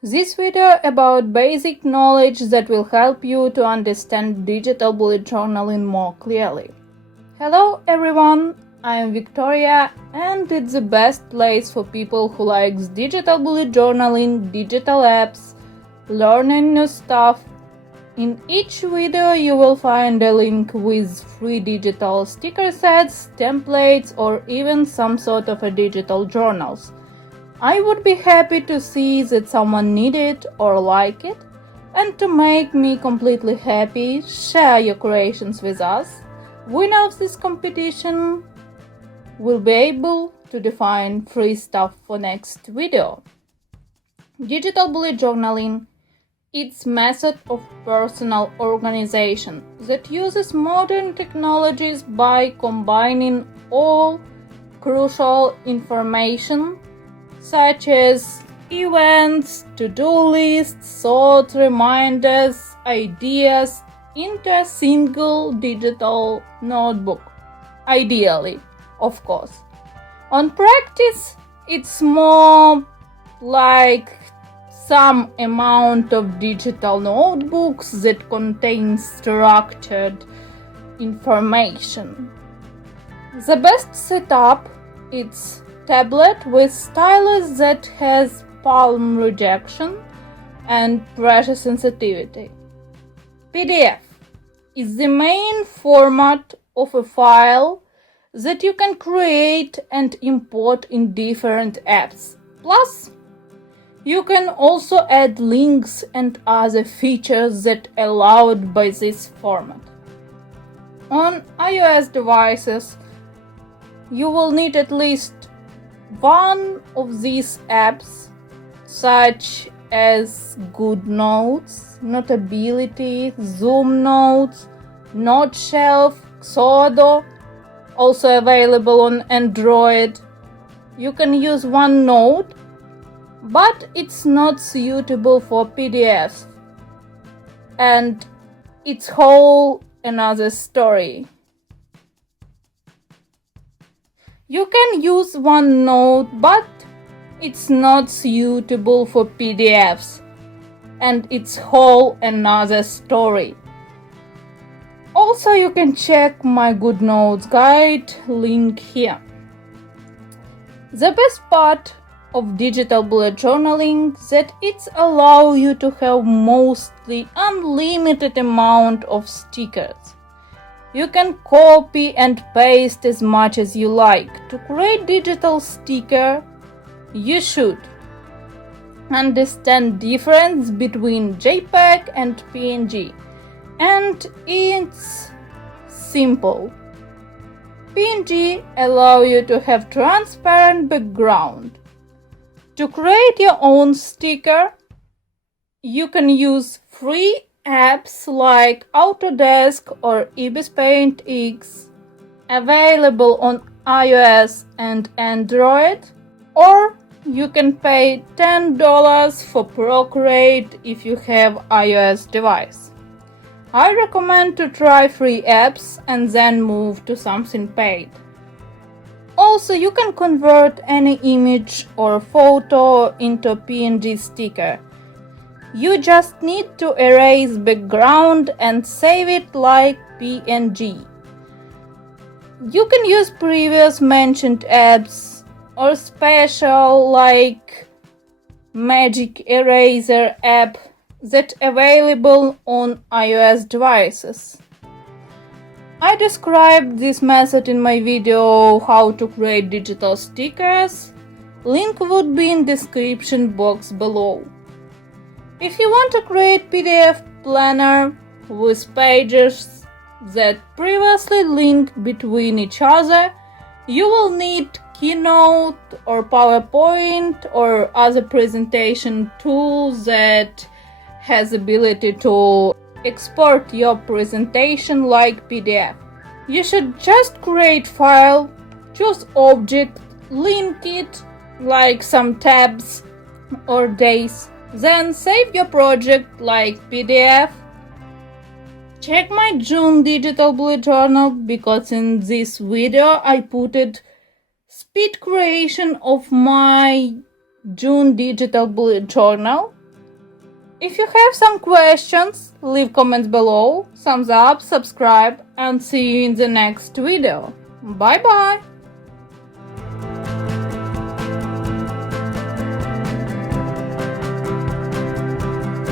This video about basic knowledge that will help you to understand digital bullet journaling more clearly. Hello everyone, I am Victoria and it's the best place for people who likes digital bullet journaling, digital apps, learning new stuff. In each video you will find a link with free digital sticker sets, templates or even some sort of a digital journals. I would be happy to see that someone need it or like it, and to make me completely happy, share your creations with us. Winner of this competition will be able to define free stuff for next video. Digital bullet journaling, it's method of personal organization that uses modern technologies by combining all crucial information such as events, to-do lists, thoughts, reminders, ideas into a single digital notebook, ideally, of course. On practice, it's more like some amount of digital notebooks that contain structured information. The best setup is tablet with stylus that has palm rejection and pressure sensitivity. PDF is the main format of a file that you can create and import in different apps. Plus, you can also add links and other features that are allowed by this format. On iOS devices, you will need at least one of these apps, such as GoodNotes, Notability, Zoom Notes, NoteShelf, Xodo, also available on Android. You can use OneNote, but it's not suitable for PDFs, and it's whole another story. You can use OneNote, but it's not suitable for PDFs, and it's whole another story. Also, you can check my GoodNotes guide, link here. The best part of digital bullet journaling that it's allow you to have mostly unlimited amount of stickers. You can copy and paste as much as you like. To create digital sticker, you should understand difference between JPEG and PNG, and it's simple. PNG allow you to have transparent background. To create your own sticker, you can use free apps like Autodesk or Ibis Paint X, available on iOS and Android, or you can pay $10 for Procreate if you have iOS device. I recommend to try free apps and then move to something paid. Also, you can convert any image or photo into PNG sticker. You just need to erase background and save it like PNG. You can use previous mentioned apps or special like Magic Eraser app that available on iOS devices. I described this method in my video how to create digital stickers. Link would be in description box below. If you want to create PDF planner with pages that previously linked between each other, you will need Keynote or PowerPoint or other presentation tool that has ability to export your presentation like PDF. You should just create file, choose object, link it like some tabs or days. Then save your project like PDF. Check my June digital bullet journal because in this video I put it speed creation of my June digital bullet journal. If you have some questions, leave comments below, thumbs up, subscribe, and see you in the next video. Bye bye!